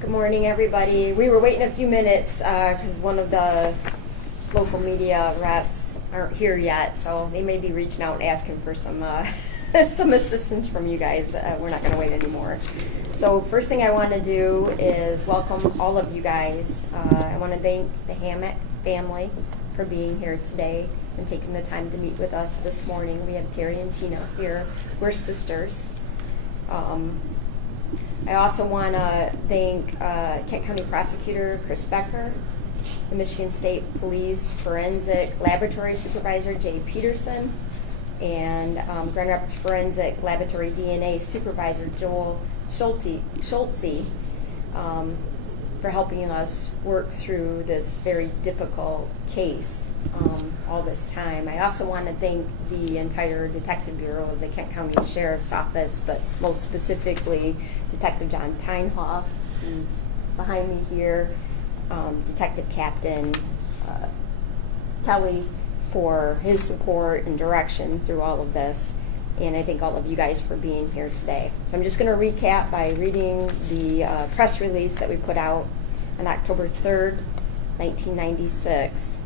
Good morning, everybody. We were waiting a few minutes because one of the local media reps aren't here yet, so they may be reaching out and asking for some some assistance from you guys. We're not going to wait anymore. So first thing I want to do is welcome all of you guys. I want to thank the Hammack family for being here today and taking the time to meet with us this morning. We have Terry and Tina here. We're sisters. I also want to thank Kent County Prosecutor Chris Becker, the Michigan State Police Forensic Laboratory Supervisor Jay Peterson, and Grand Rapids Forensic Laboratory DNA Supervisor Joel Schultze for helping us work through this very difficult case all this time. I also want to thank the entire Detective Bureau of the Kent County Sheriff's Office, but most specifically Detective John Teinhoff, who's behind me here, Detective Captain Kelly for his support and direction through all of this. And I thank all of you guys for being here today. So I'm just going to recap by reading the press release that we put out on October 3rd, 1996.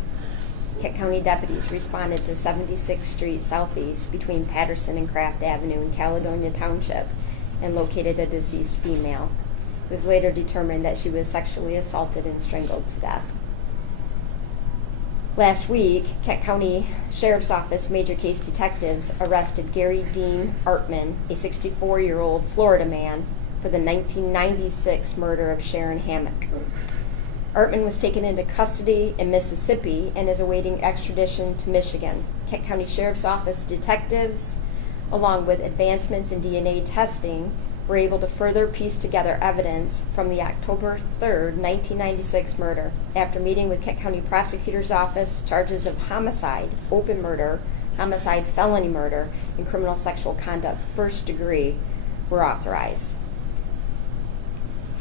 Kent County deputies responded to 76th Street Southeast between Patterson and Craft Avenue in Caledonia Township and located a deceased female. It was later determined that she was sexually assaulted and strangled to death. Last week, Kent County Sheriff's Office major case detectives arrested Gary Dean Artman, a 64-year-old Florida man, for the 1996 murder of Sharon Hammack. Artman was taken into custody in Mississippi and is awaiting extradition to Michigan. Kent County Sheriff's Office detectives, along with advancements in DNA testing, were able to further piece together evidence from the October 3rd, 1996 murder. After meeting with Kent County Prosecutor's Office, charges of homicide, open murder, homicide, felony murder, and criminal sexual conduct first degree were authorized.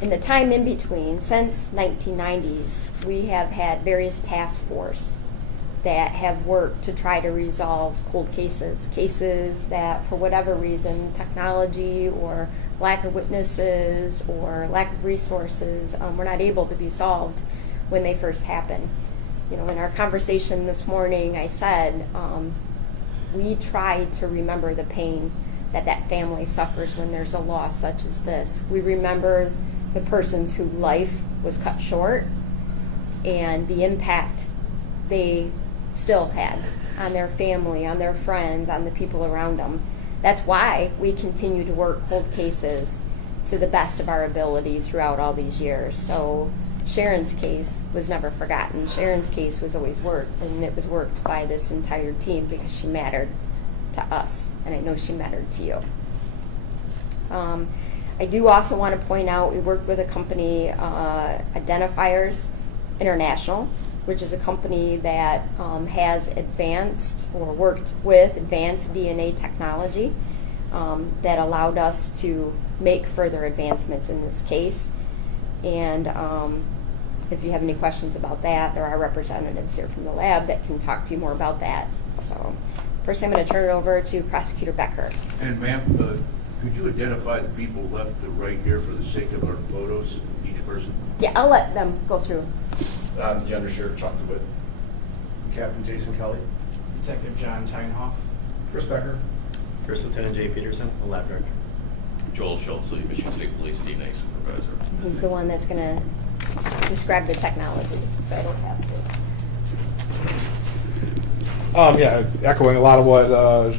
In the time in between, since 1990s, we have had various task force that have worked to try to resolve cold cases that, for whatever reason, technology or lack of witnesses or lack of resources, were not able to be solved when they first happened. You know, in our conversation this morning, I said we try to remember the pain that family suffers when there's a loss such as this. We remember the persons whose life was cut short and the impact they still had on their family, on their friends, on the people around them. That's why we continue to work cold cases to the best of our ability throughout all these years. So Sharon's case was never forgotten. Sharon's case was always worked, and it was worked by this entire team because she mattered to us, and I know she mattered to you. I do also want to point out we worked with a company, Identifiers International, which is a company that has advanced or worked with advanced DNA technology that allowed us to make further advancements in this case. And if you have any questions about that, there are representatives here from the lab that can talk to you more about that. So first I'm going to turn it over to Prosecutor Becker. And ma'am, could you identify the people left to right here for the sake of our photos, each person? Yeah, I'll let them go through. The Undersheriff Chuck DeWitt. Captain Jason Kelly. Detective John Teinhoff. Chris Becker. First Lieutenant Jay Peterson, the lab director. Joel Schultze, Michigan State Police DNA Supervisor. He's the one that's going to describe the technology, so I don't have to. Yeah, echoing a lot of what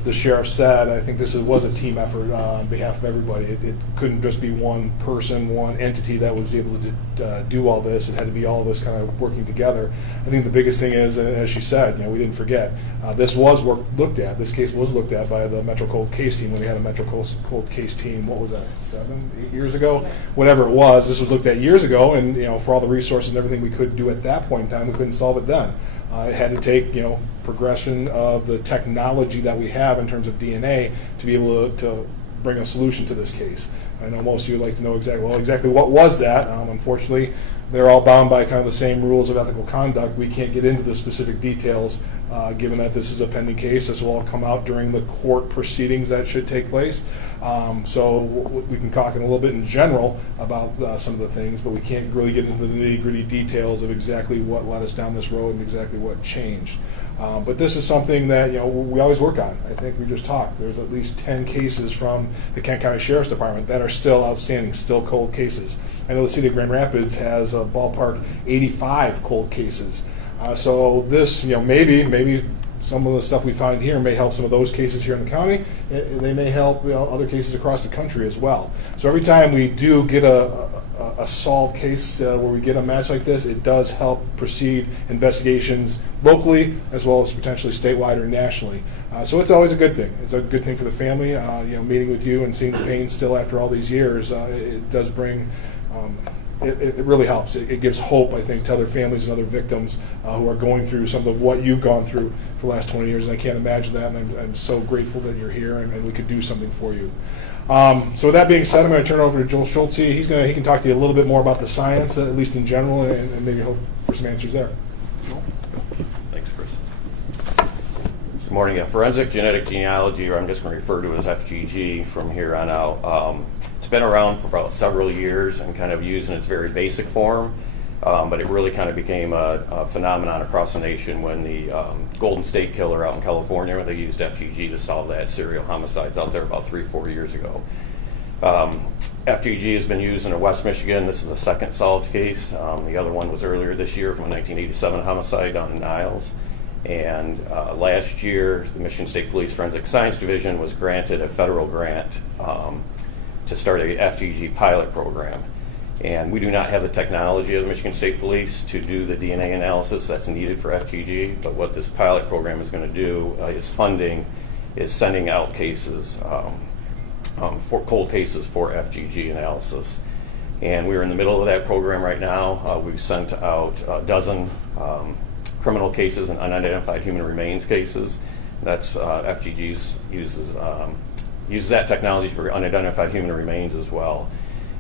the sheriff said, I think this was a team effort on behalf of everybody. It couldn't just be one person, one entity that was able to do all this. It had to be all of us kind of working together. I think the biggest thing is, as she said, we didn't forget, this was looked at. This case was looked at by the Metro Cold Case Team when we had a Metro Cold Case Team, what was that, 7, 8 years ago? Whatever it was, this was looked at years ago, and for all the resources and everything we could do at that point in time, we couldn't solve it then. It had to take, progression of the technology that we have in terms of DNA to be able to bring a solution to this case. I know most of you would like to know exactly what was that. Unfortunately, they're all bound by kind of the same rules of ethical conduct. We can't get into the specific details given that this is a pending case. This will all come out during the court proceedings that should take place. So we can talk in a little bit in general about some of the things, but we can't really get into the nitty-gritty details of exactly what led us down this road and exactly what changed. But this is something that we always work on. I think we just talked. There's at least 10 cases from the Kent County Sheriff's Department that are still outstanding, still cold cases. I know the city of Grand Rapids has a ballpark 85 cold cases. So this, maybe some of the stuff we find here may help some of those cases here in the county. They may help other cases across the country as well. So every time we do get a solved case where we get a match like this, it does help proceed investigations locally as well as potentially statewide or nationally. So it's always a good thing. It's a good thing for the family. Meeting with you and seeing the pain still after all these years, it does bring. It really helps. It gives hope, I think, to other families and other victims who are going through some of what you've gone through for the last 20 years. And I can't imagine that, and I'm so grateful that you're here and we could do something for you. So with that being said, I'm going to turn it over to Joel Schultze. He can talk to you a little bit more about the science, at least in general, and maybe hope for some answers there. Thanks, Chris. Good morning. Forensic genetic genealogy, or I'm just going to refer to it as FGG from here on out. It's been around for about several years and kind of used in its very basic form, but it really kind of became a phenomenon across the nation when the Golden State Killer out in California, they used FGG to solve that serial homicides out there about 3-4 years ago. FGG has been used in West Michigan. This is the second solved case. The other one was earlier this year from a 1987 homicide down in Niles. And last year, the Michigan State Police Forensic Science Division was granted a federal grant to start a FGG pilot program. And we do not have the technology of the Michigan State Police to do the DNA analysis that's needed for FGG, but what this pilot program is going to do is sending out cases, for cold cases for FGG analysis. And we're in the middle of that program right now. We've sent out a dozen criminal cases and unidentified human remains cases. That's FGG's uses that technology for unidentified human remains as well.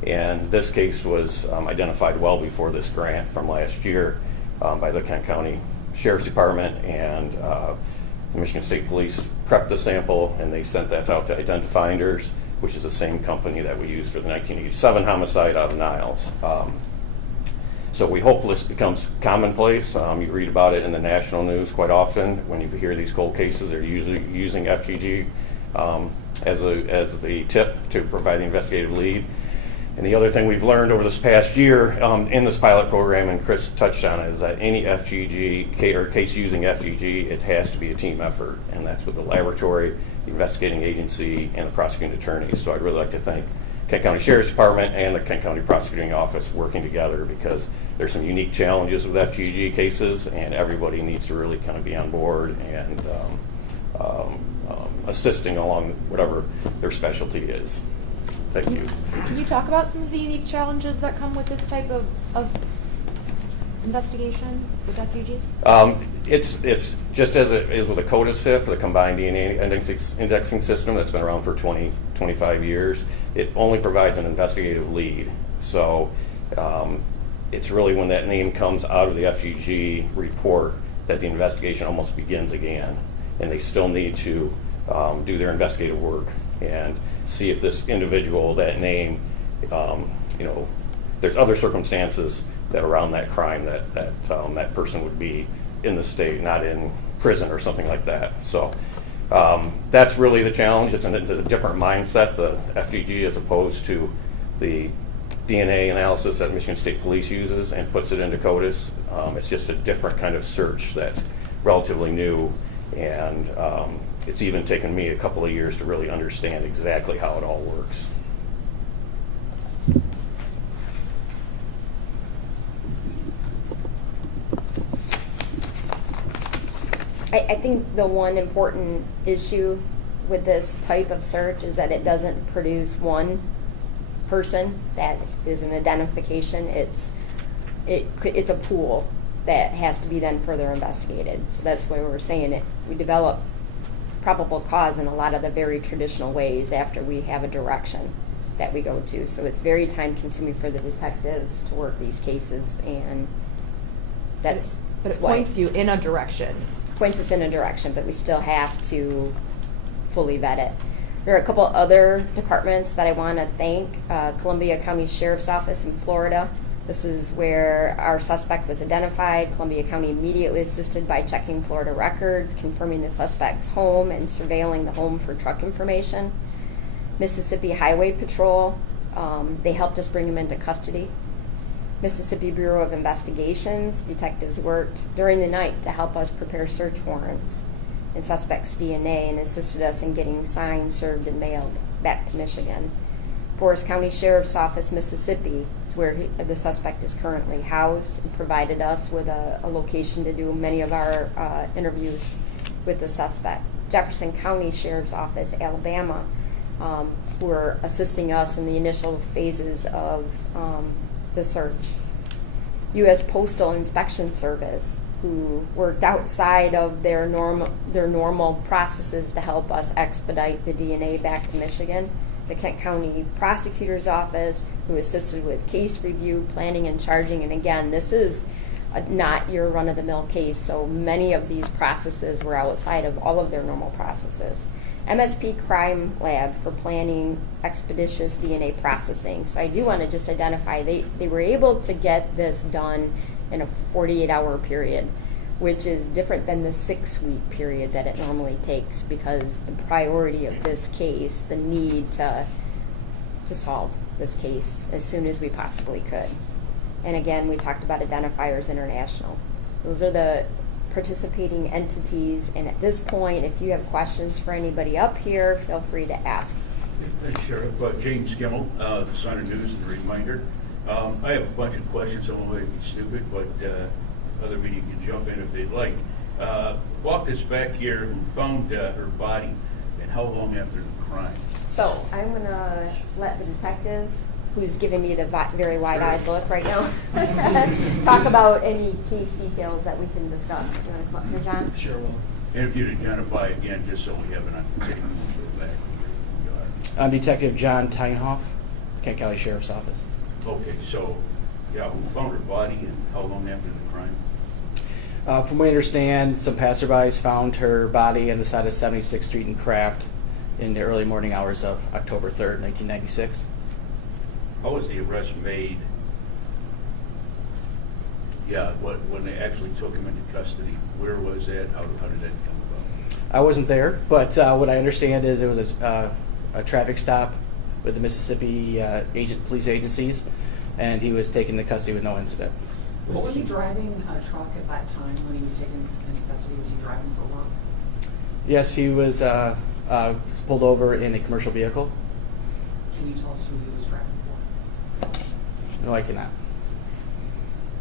And this case was identified well before this grant from last year by the Kent County Sheriff's Department, and the Michigan State Police prepped the sample and they sent that out to Identifinders, which is the same company that we used for the 1987 homicide out of Niles. So we hope this becomes commonplace. You read about it in the national news quite often. When you hear these cold cases, they're usually using FGG as the tip to provide the investigative lead. And the other thing we've learned over this past year in this pilot program, and Chris touched on it, is that any FGG case using FGG, it has to be a team effort. And that's with the laboratory, the investigating agency, and the prosecuting attorney. So I'd really like to thank Kent County Sheriff's Department and the Kent County Prosecuting Office working together, because there's some unique challenges with FGG cases, and everybody needs to really kind of be on board and assisting along whatever their specialty is. Thank you. Can you talk about some of the unique challenges that come with this type of investigation with FGG? It's just as it is with a CODIS hit for the combined DNA indexing system that's been around for 25 years. It only provides an investigative lead. So it's really when that name comes out of the FGG report that the investigation almost begins again. And they still need to do their investigative work and see if this individual, that name, there's other circumstances that around that crime that person would be in the state, not in prison or something like that. So that's really the challenge. It's a different mindset, the FGG, as opposed to the DNA analysis that Michigan State Police uses and puts it into CODIS. It's just a different kind of search that's relatively new, and it's even taken me a couple of years to really understand exactly how it all works. I think the one important issue with this type of search is that it doesn't produce one person that is an identification. It's a pool that has to be then further investigated. So that's why we're saying it. We develop probable cause in a lot of the very traditional ways after we have a direction that we go to. So it's very time consuming for the detectives to work these cases, and that's But it why. points you in a direction. points us in a direction, but we still have to fully vet it. There are a couple other departments that I want to thank. Columbia County Sheriff's Office in Florida. This is where our suspect was identified. Columbia County immediately assisted by checking Florida records, confirming the suspect's home, and surveilling the home for truck information. Mississippi Highway Patrol, they helped us bring him into custody. Mississippi Bureau of Investigations, detectives worked during the night to help us prepare search warrants and suspect's DNA and assisted us in getting signed, served, and mailed back to Michigan. Forest County Sheriff's Office, Mississippi, is where the suspect is currently housed, and provided us with a location to do many of our interviews with the suspect. Jefferson County Sheriff's Office, Alabama, who are assisting us in the initial phases of the search. U.S. Postal Inspection Service, who worked outside of their normal processes to help us expedite the DNA back to Michigan. The Kent County Prosecutor's Office, who assisted with case review, planning, and charging. And again, this is not your run-of-the-mill case, so many of these processes were outside of all of their normal processes. MSP Crime Lab for planning expeditious DNA processing. So I do want to just identify, they were able to get this done in a 48-hour period, which is different than the 6-week period that it normally takes, because the priority of this case, the need to solve this case as soon as we possibly could. And again, we talked about Identifiers International. Those are the participating entities, and at this point, if you have questions for anybody up here, feel free to ask. Thanks, Sheriff. James Gimmel, the Sun News, the Reminder. I have a bunch of questions. Some of them may be stupid, but other media can jump in if they'd like. Walk us back here. Who found her body, and how long after the crime? So I'm going to let the detective, who's giving me the very wide-eyed look right now, talk about any case details that we can discuss. You want to come up here, John? Sure will. And if you'd identify again, just so we have an understanding of the back. I'm Detective John Teinhoff, Kent County Sheriff's Office. Okay, so, yeah, who found her body and how long after the crime? From what I understand, some passerbys found her body on the side of 76th Street in Craft in the early morning hours of October 3rd, 1996. How was the arrest made? Yeah, when they actually took him into custody, where was that? How did that come about? I wasn't there, but what I understand is it was a traffic stop with the Mississippi police agencies, and he was taken into custody with no incident. Was he driving a truck at that time when he was taken into custody? Was he driving for work? Yes, he was pulled over in a commercial vehicle. Can you tell us who he was driving for? No, I cannot.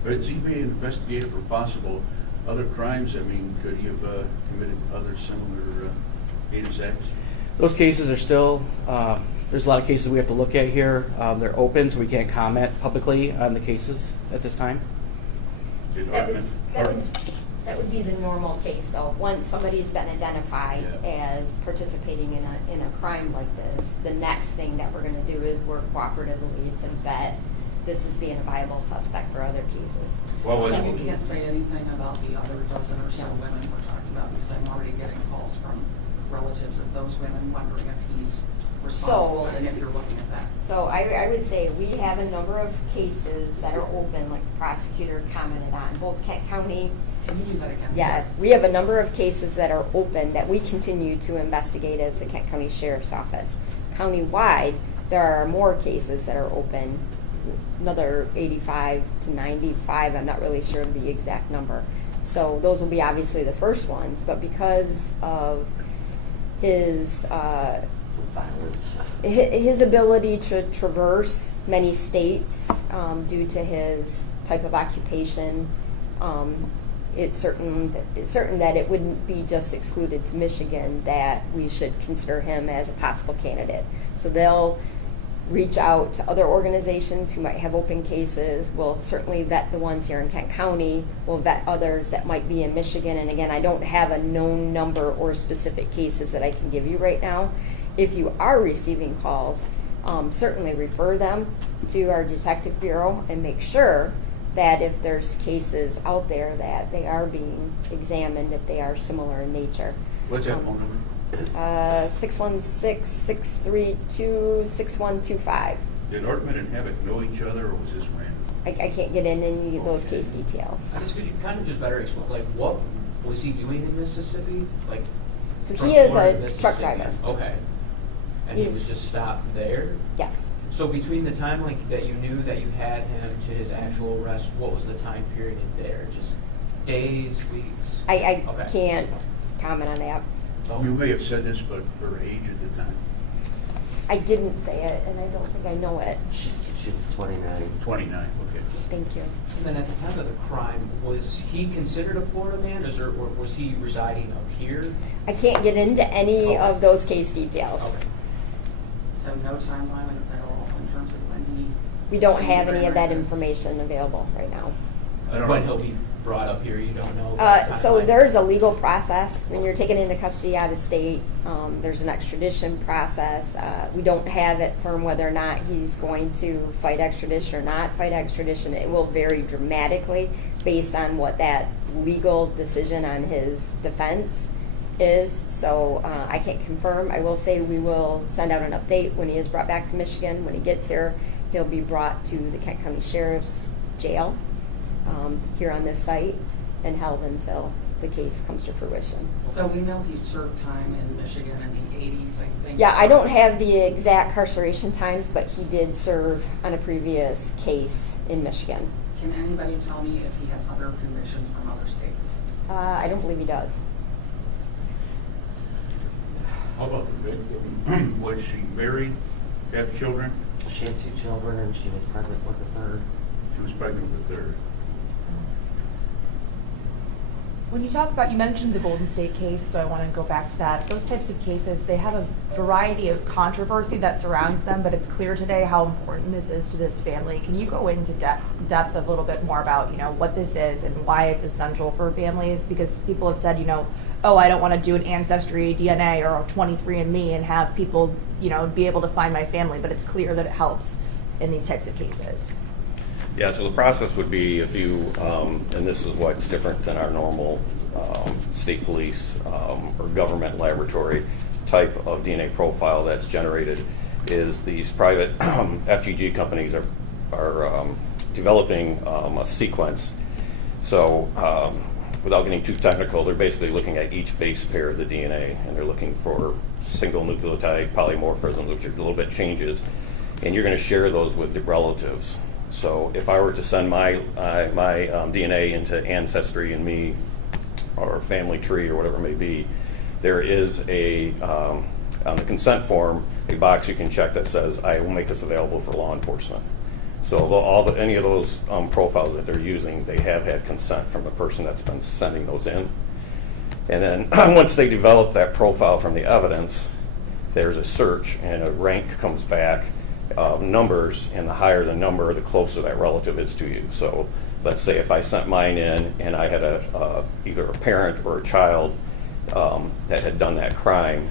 But is he being investigated for possible other crimes? I mean, could he have committed other similar heinous acts? Those cases are still, there's a lot of cases we have to look at here. They're open, so we can't comment publicly on the cases at this time. Did That would be the normal case, though. Once somebody's been identified Yeah. as participating in a crime like this, the next thing that we're going to do is work cooperatively to vet this as being a viable suspect for other cases. Well, So you can't say anything about the other dozen or so No. women we're talking about, because I'm already getting calls from relatives of those women wondering if he's responsible and if you're looking at that. So I would say we have a number of cases that are open, like the prosecutor commented on, both Kent County. Can you do that again? Yeah, we have a number of cases that are open that we continue to investigate as the Kent County Sheriff's Office. Countywide, there are more cases that are open, another 85 to 95, I'm not really sure of the exact number. So those will be obviously the first ones, but because of his ability to traverse many states due to his type of occupation, it's certain that it wouldn't be just excluded to Michigan, that we should consider him as a possible candidate. So they'll reach out to other organizations who might have open cases. We'll certainly vet the ones here in Kent County. We'll vet others that might be in Michigan. And again, I don't have a known number or specific cases that I can give you right now. If you are receiving calls, certainly refer them to our detective bureau and make sure that if there's cases out there that they are being examined if they are similar in nature. What's that phone number? 616-632-6125. Did Ortman and Hammack know each other, or was this random? I can't get in any of those case details. I guess could you kind of just better explain, like, what was he doing in Mississippi? Like, So from he is Florida to a truck Mississippi? driver. Okay. And he He's- was just stopped there? Yes. So between the time like that you knew that you had him to his actual arrest, what was the time period there? Just days, weeks? I Okay. can't comment on that. Oh. You may have said this, but her age at the time? I didn't say it, and I don't think I know it. She was 29. 29, okay. Thank you. And then at the time of the crime, was he considered a Florida man, or was he residing up here? I can't get into any Okay. of those case details. Okay. So no timeline at all in terms of when he. We don't have when he any of that ran this? information available right now. I don't When know. he'll be brought up here, you don't know? So there's a legal process when you're taken into custody out of state. There's an extradition process. We don't have it firm whether or not he's going to fight extradition or not fight extradition. It will vary dramatically based on what that legal decision on his defense is. So I can't confirm. I will say we will send out an update when he is brought back to Michigan. When he gets here, he'll be brought to the Kent County Sheriff's Jail here on this site and held until the case comes to fruition. So we know he served time in Michigan in the 80s, I think. Yeah, I don't have the exact incarceration times, but he did serve on a previous case in Michigan. Can anybody tell me if he has other convictions from other states? I don't believe he does. How about the victim? Was she married, have children? She had 2 children and she was pregnant with the third. She was pregnant with the third. When you talk about, you mentioned the Golden State case, so I want to go back to that. Those types of cases, they have a variety of controversy that surrounds them, but it's clear today how important this is to this family. Can you go into depth a little bit more about, what this is and why it's essential for families? Because people have said, oh, I don't want to do an Ancestry, DNA, or a 23andMe and have people, be able to find my family, but it's clear that it helps in these types of cases. Yeah, so the process would be if you, and this is what's different than our normal state police or government laboratory type of DNA profile that's generated, is these private FGG companies are developing a sequence. So without getting too technical, they're basically looking at each base pair of the DNA, and they're looking for single nucleotide polymorphisms, which are a little bit changes, and you're going to share those with the relatives. So if I were to send my DNA into Ancestry&Me or Family Tree or whatever it may be, there is on the consent form, a box you can check that says, I will make this available for law enforcement. So any of those profiles that they're using, they have had consent from the person that's been sending those in. And then once they develop that profile from the evidence, there's a search and a rank comes back of numbers, and the higher the number, the closer that relative is to you. So let's say if I sent mine in and I had either a parent or a child that had done that crime,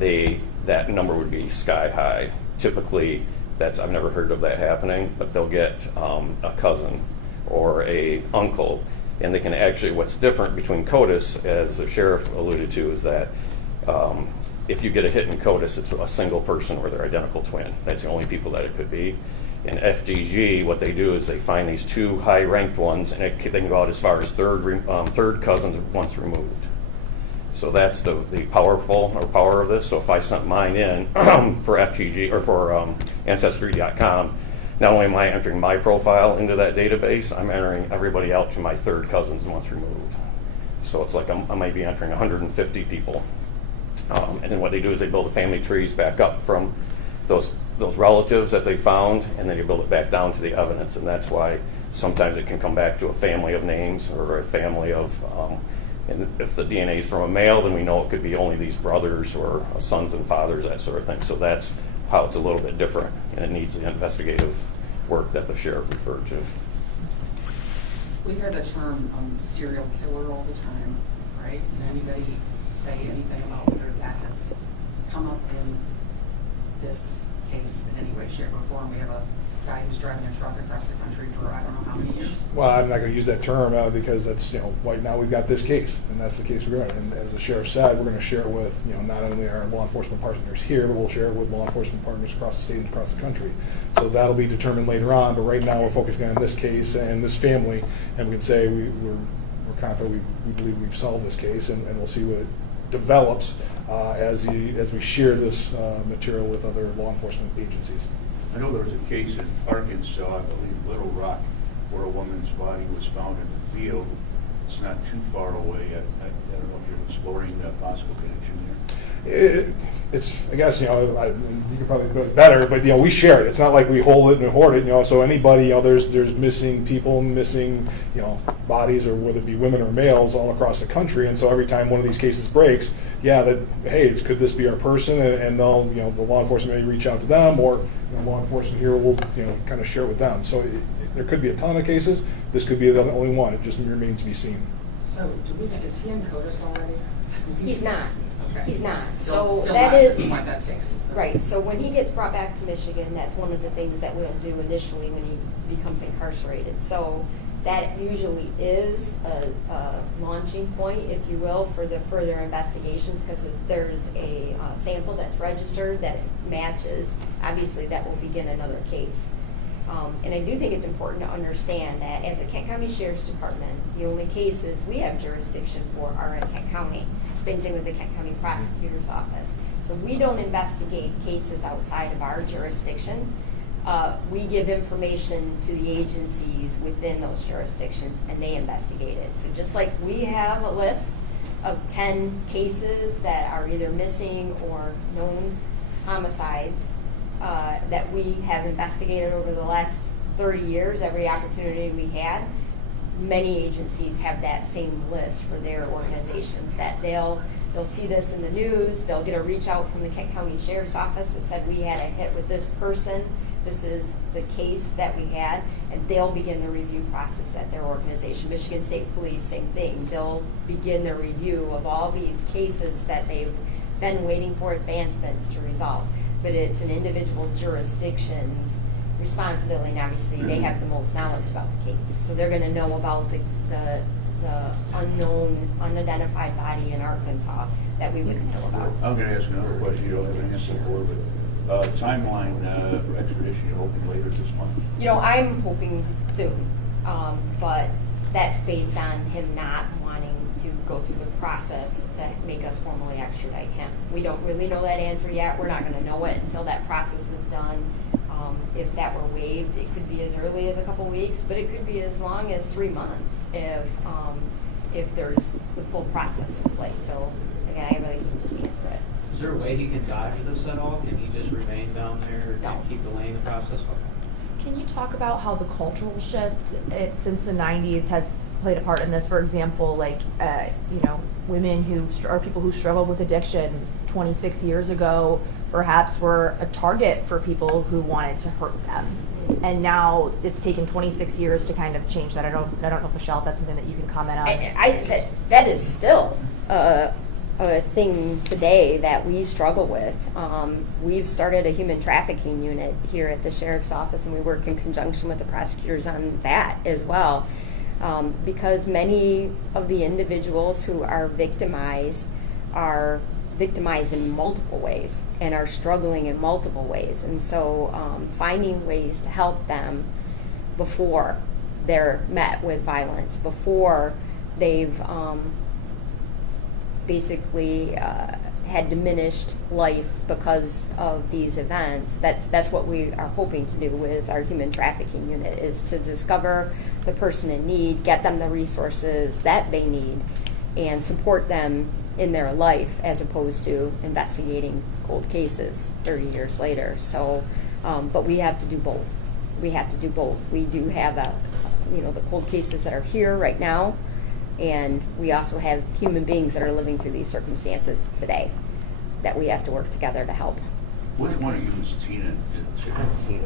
that number would be sky high. Typically, I've never heard of that happening, but they'll get a cousin or a uncle, and they can actually, what's different between CODIS, as the sheriff alluded to, is that if you get a hit in CODIS, it's a single person or their identical twin. That's the only people that it could be. In FGG, what they do is they find these 2 high-ranked ones, and they can go out as far as third cousins once removed. So that's the power of this. So if I sent mine in for FGG or for Ancestry.com, not only am I entering my profile into that database, I'm entering everybody out to my third cousins once removed. So it's like I might be entering 150 people. And then what they do is they build the family trees back up from those relatives that they found, and then you build it back down to the evidence. And that's why sometimes it can come back to a family of names or a family of, and if the DNA is from a male, then we know it could be only these brothers or sons and fathers, that sort of thing. So that's how it's a little bit different, and it needs the investigative work that the sheriff referred to. We hear the term serial killer all the time, right? Can anybody say anything about whether that has come up in this case in any way, shape, or form? We have a guy who's driving a truck across the country for I don't know how many years. Well, I'm not going to use that term because that's, right now we've got this case, and that's the case we're going to. And as the sheriff said, we're going to share it with, not only our law enforcement partners here, but we'll share it with law enforcement partners across the state and across the country. So that'll be determined later on, but right now we're focusing on this case and this family, and we can say we're confident we believe we've solved this case, and we'll see what it develops as we share this material with other law enforcement agencies. I know there was a case in Arkansas, I believe Little Rock, where a woman's body was found in the field. It's not too far away. I don't know if you're exploring that possible connection there. It's, I guess, you could probably do it better, but, we share it. It's not like we hold it and hoard it, so anybody, there's missing people, missing, bodies, or whether it be women or males all across the country, and so every time one of these cases breaks, could this be our person, and they'll, the law enforcement may reach out to them, or law enforcement here will, kind of share with them. So there could be a ton of cases. This could be the only one. It just remains to be seen. So, is he in CODIS already? He's not. Okay. He's not. Still So not that at is the point that takes. right. So when he gets brought back to Michigan, that's one of the things that we'll do initially when he becomes incarcerated. So that usually is a launching point, if you will, for the further investigations, because if there's a sample that's registered that matches, obviously that will begin another case. And I do think it's important to understand that as a Kent County Sheriff's Department, the only cases we have jurisdiction for are in Kent County. Same thing with the Kent County Prosecutor's Office. So we don't investigate cases outside of our jurisdiction. We give information to the agencies within those jurisdictions, and they investigate it. So just like we have a list of 10 cases that are either missing or known homicides that we have investigated over the last 30 years, every opportunity we had, many agencies have that same list for their organizations, that they'll see this in the news, they'll get a reach out from the Kent County Sheriff's Office that said we had a hit with this person, this is the case that we had, and they'll begin the review process at their organization. Michigan State Police, same thing. They'll begin the review of all these cases that they've been waiting for advancements to resolve. But it's an individual jurisdiction's responsibility, and obviously they have the most knowledge about the case. So they're going to know about the unknown, unidentified body in Arkansas that we wouldn't know about. I'm going to ask another question you don't have an answer for, but timeline for extradition, you're hoping later this month? I'm hoping soon, but that's based on him not wanting to go through the process to make us formally extradite him. We don't really know that answer yet. We're not going to know it until that process is done. If that were waived, it could be as early as a couple weeks, but it could be as long as 3 months if there's the full process in place. So again, I really can't just answer it. Is there a way he can dodge this at all? Can he just remain down there No. and keep delaying the process? Okay. Can you talk about how the cultural shift since the 90s has played a part in this? For example, women who are people who struggled with addiction 26 years ago perhaps were a target for people who wanted to hurt them. And now it's taken 26 years to kind of change that. I don't know, Michelle, if that's something that you can comment on. That is still a thing today that we struggle with. We've started a human trafficking unit here at the Sheriff's Office, and we work in conjunction with the prosecutors on that as well. Because many of the individuals who are victimized in multiple ways and are struggling in multiple ways. And so finding ways to help them before they're met with violence, before they've basically had diminished life because of these events. That's what we are hoping to do with our human trafficking unit, is to discover the person in need, get them the resources that they need, and support them in their life, as opposed to investigating cold cases 30 years later. So, but we have to do both. We do have the cold cases that are here right now, and we also have human beings that are living through these circumstances today that we have to work together to help. Which one of you is Tina? I'm Tina.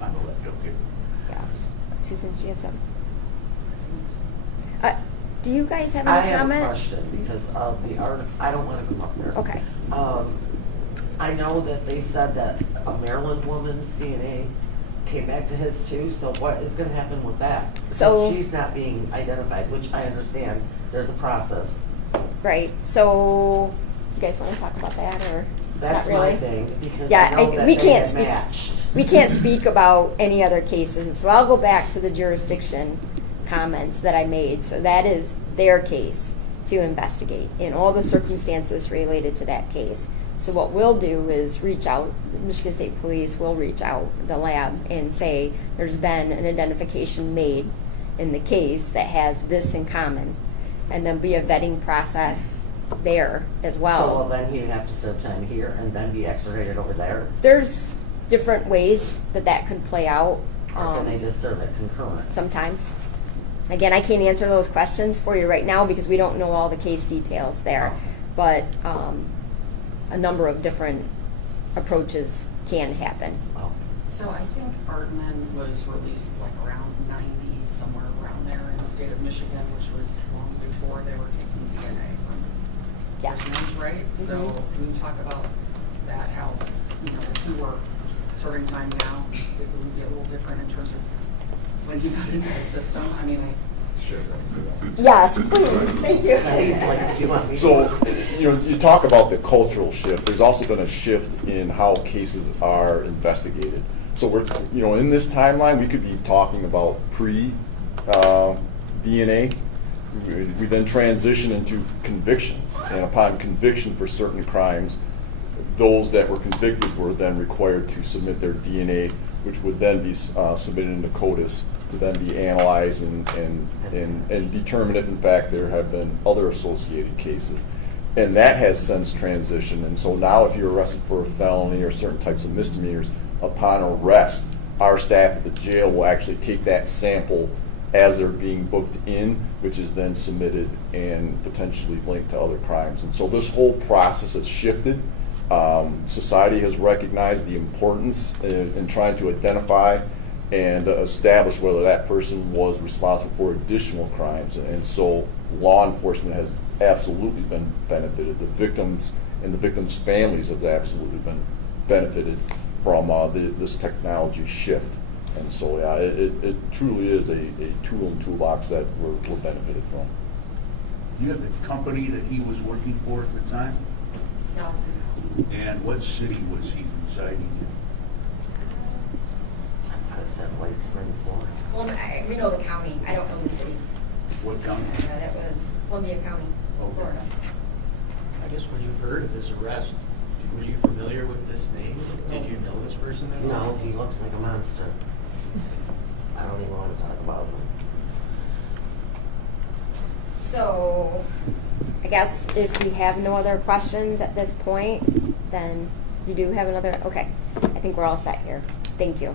On the left, okay. Yeah. Susan, do you have something? Do you guys have I any have comment? a question because of the article. I don't want to come up there. Okay. I know that they said that a Maryland woman's DNA came back to his too, so what is gonna happen with that? Because So- she's not being identified, which I understand, there's a process. Right, so, do you guys want to talk about that, or That's not really? my thing, because Yeah, I know that we they can't had speak. matched. We can't speak about any other cases, so I'll go back to the jurisdiction comments that I made. So that is their case to investigate in all the circumstances related to that case. So what we'll do is reach out, the Michigan State Police will reach out, the lab, and say there's been an identification made in the case that has this in common, and then be a vetting process there as well. So well, then he'd have to serve time here and then be extradited over there? There's different ways that could play out. Or can they just serve it concurrent? Sometimes. Again, I can't answer those questions for you right now because we don't know all the case details there. But a number of different approaches can happen. Oh. So I think Artman was released like around 90, somewhere around there in the state of Michigan, which was long before they were taking DNA from Yes. prisoners, right? So Mhm. when you talk about that, how, if you were serving time now, it would be a little different in terms of when he got into the system. I mean, Sure. Yes, please. Thank you. Please, like, do you want me to? So, you talk about the cultural shift. There's also been a shift in how cases are investigated. So we're, in this timeline, we could be talking about pre-DNA. We then transition into convictions, and upon conviction for certain crimes, those that were convicted were then required to submit their DNA, which would then be submitted into CODIS to then be analyzed and determine if in fact there have been other associated cases. And that has since transitioned. And so now if you're arrested for a felony or certain types of misdemeanors, upon arrest, our staff at the jail will actually take that sample as they're being booked in, which is then submitted and potentially linked to other crimes. And so this whole process has shifted. Society has recognized the importance in trying to identify and establish whether that person was responsible for additional crimes. And so law enforcement has absolutely been benefited. The victims and the victims' families have absolutely been benefited from this technology shift. And so, yeah, it truly is a tool and toolbox that we're benefited from. Do you have the company that he was working for at the time? No. And what city was he residing in? I said White Springs, Florida. We know the county. I don't know the city. What county? That was Columbia County, Okay. Florida. I guess when you heard of his arrest, were you familiar with this name? Did you know this person at all? No, he looks like a monster. I don't even want to talk about him. So, I guess if you have no other questions at this point, then you do have another, okay. I think we're all set here. Thank you.